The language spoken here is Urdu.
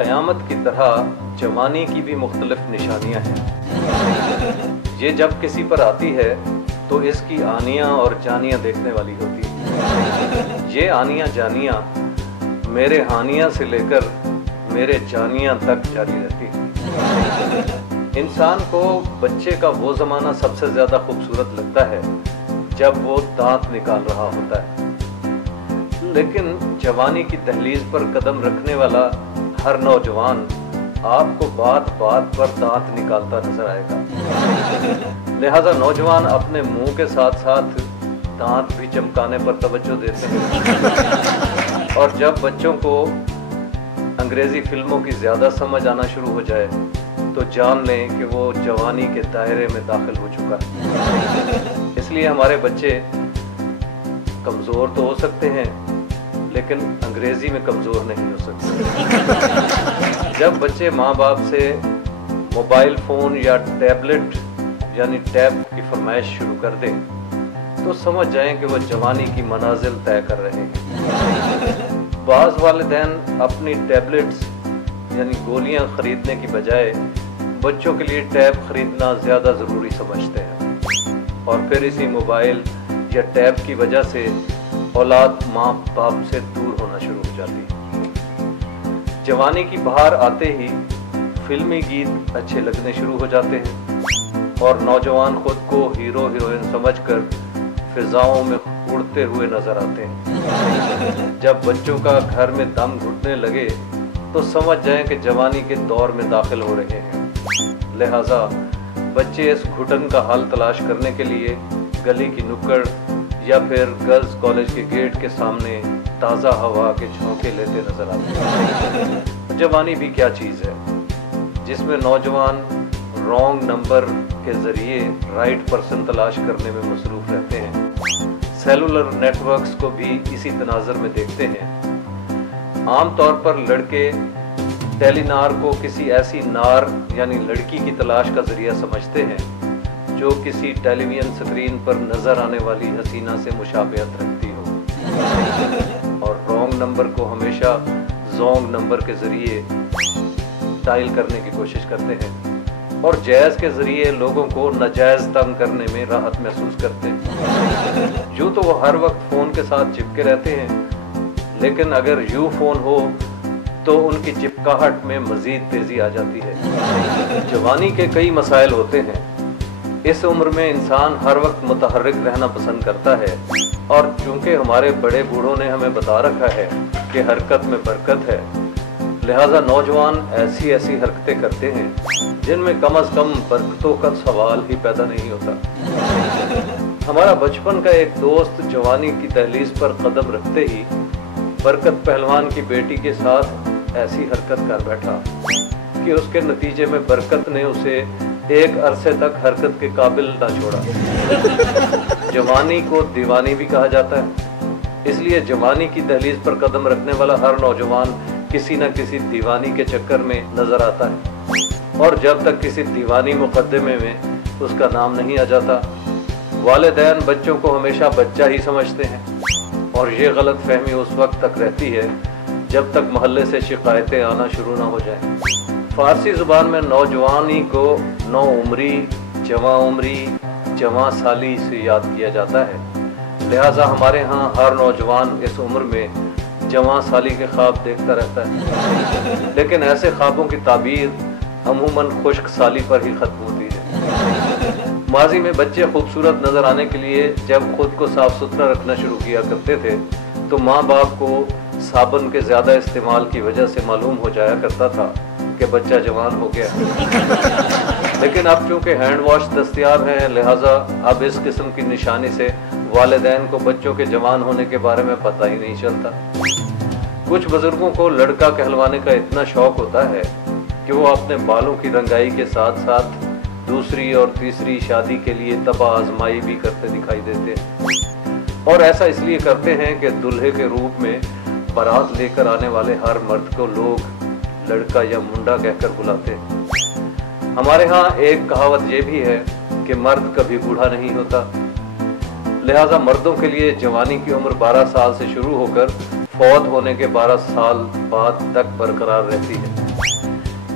قیامت کی طرح جوانی کی بھی مختلف نشانیاں ہیں۔ یہ جب کسی پر آتی ہے تو اس کی آنیاں اور جانیاں دیکھنے والی ہوتی ہیں۔ یہ آنیاں جانیاں میرے ہانیاں سے لے کر میرے جانیاں تک جاری رہتی ہیں۔ انسان کو بچے کا وہ زمانہ سب سے زیادہ خوبصورت لگتا ہے جب وہ دانت نکال رہا ہوتا ہے، لیکن جوانی کی دہلیز پر قدم رکھنے والا ہر نوجوان آپ کو بات بات پر دانت نکالتا نظر آئے گا۔ لہذا نوجوان اپنے منہ کے ساتھ ساتھ دانت بھی چمکانے پر توجہ دیتے ہیں، اور جب بچوں کو انگریزی فلموں کی زیادہ سمجھ آنا شروع ہو جائے تو جان لیں کہ وہ جوانی کے دائرے میں داخل ہو چکا ہے۔ اس لیے ہمارے بچے کمزور تو ہو سکتے ہیں لیکن انگریزی میں کمزور نہیں ہو سکتے۔ جب بچے ماں باپ سے موبائل فون یا ٹیبلٹ یعنی ٹیب کی فرمائش شروع کر دیں تو سمجھ جائیں کہ وہ جوانی کی منازل طے کر رہے ہیں۔ بعض والدین اپنی ٹیبلٹس یعنی گولیاں خریدنے کی بجائے بچوں کے لیے ٹیب خریدنا زیادہ ضروری سمجھتے ہیں، اور پھر اسی موبائل یا ٹیب کی وجہ سے اولاد ماں باپ سے دور ہونا شروع ہو جاتی ہے۔ جوانی کی بہار آتے ہی فلمی گیت اچھے لگنے شروع ہو جاتے ہیں اور نوجوان خود کو ہیرو ہیروئن سمجھ کر فضاؤں میں اڑتے ہوئے نظر آتے ہیں۔ جب بچوں کا گھر میں دم گھٹنے لگے تو سمجھ جائیں کہ جوانی کے دور میں داخل ہو رہے ہیں۔ لہٰذا بچے اس گھٹن کا حل تلاش کرنے کے لیے گلی کی نکڑ یا پھر گرلز کالج کے گیٹ کے سامنے تازہ ہوا کے جھونکے لیتے نظر آتے ہیں۔ جوانی بھی کیا چیز ہے جس میں نوجوان رانگ نمبر کے ذریعے رائٹ پرسن تلاش کرنے میں مصروف رہتے ہیں۔ سیلولر نیٹ ورکس کو بھی اسی تناظر میں دیکھتے ہیں۔ عام طور پر لڑکے ٹیلی نار کو کسی ایسی نار یعنی لڑکی کی تلاش کا ذریعہ سمجھتے ہیں جو کسی ٹیلی ویژن سکرین پر نظر آنے والی حسینہ سے مشابہت رکھتی ہو، اور رانگ نمبر کو ہمیشہ زونگ نمبر کے ذریعے ڈائل کرنے کی کوشش کرتے ہیں، اور جائز کے ذریعے لوگوں کو ناجائز تنگ کرنے میں راحت محسوس کرتے ہیں۔ یوں تو وہ ہر وقت فون کے ساتھ چپکے رہتے ہیں، لیکن اگر یوں فون ہو تو ان کی چپکاہٹ میں مزید تیزی آ جاتی ہے۔ جوانی کے کئی مسائل ہوتے ہیں۔ اس عمر میں انسان ہر وقت متحرک رہنا پسند کرتا ہے، اور چونکہ ہمارے بڑے بوڑھوں نے ہمیں بتا رکھا ہے کہ حرکت میں برکت ہے، لہٰذا نوجوان ایسی حرکتیں کرتے ہیں جن میں کم از کم برکتوں کا سوال ہی پیدا نہیں ہوتا۔ ہمارا بچپن کا ایک دوست جوانی کی دہلیز پر قدم رکھتے ہی برکت پہلوان کی بیٹی کے ساتھ ایسی حرکت کر بیٹھا کہ اس کے نتیجے میں برکت نے اسے ایک عرصے تک حرکت کے قابل نہ چھوڑا۔ جوانی کو دیوانی بھی کہا جاتا ہے، اس لیے جوانی کی دہلیز پر قدم رکھنے والا ہر نوجوان کسی نہ کسی دیوانی کے چکر میں نظر آتا ہے، اور جب تک کسی دیوانی مقدمے میں اس کا نام نہیں آ جاتا، والدین بچوں کو ہمیشہ بچہ ہی سمجھتے ہیں، اور یہ غلط فہمی اس وقت تک رہتی ہے جب تک محلے سے شکایتیں آنا شروع نہ ہو جائیں۔ فارسی زبان میں نوجوانی کو نو عمری، جواں عمری، جواں سالی سے یاد کیا جاتا ہے، لہٰذا ہمارے ہاں ہر نوجوان اس عمر میں جواں سالی کے خواب دیکھتا رہتا ہے، لیکن ایسے خوابوں کی تعبیر عموماً خشک سالی پر ہی ختم ہوتی ہے۔ ماضی میں بچے خوبصورت نظر آنے کے لیے جب خود کو صاف ستھرا رکھنا شروع کیا کرتے تھے تو ماں باپ کو صابن کے زیادہ استعمال کی وجہ سے معلوم ہو جایا کرتا تھا کہ بچہ جوان ہو گیا، لیکن اب چونکہ ہینڈ واش دستیاب ہیں، لہٰذا اب اس قسم کی نشانی سے والدین کو بچوں کے جوان ہونے کے بارے میں پتہ ہی نہیں چلتا۔ کچھ بزرگوں کو لڑکا کہلوانے کا اتنا شوق ہوتا ہے کہ وہ اپنے بالوں کی رنگائی کے ساتھ ساتھ دوسری اور تیسری شادی کے لیے تباہ آزمائی بھی کرتے دکھائی دیتے ہیں، اور ایسا اس لیے کرتے ہیں کہ دلہے کے روپ میں بارات لے کر آنے والے ہر مرد کو لوگ لڑکا یا منڈا کہہ کر بلاتے ہیں۔ ہمارے ہاں ایک کہاوت یہ بھی ہے کہ مرد کبھی بوڑھا نہیں ہوتا، لہٰذا مردوں کے لیے جوانی کی عمر 12 سال سے شروع ہو کر فوت ہونے کے 12 سال بعد تک برقرار رہتی ہے۔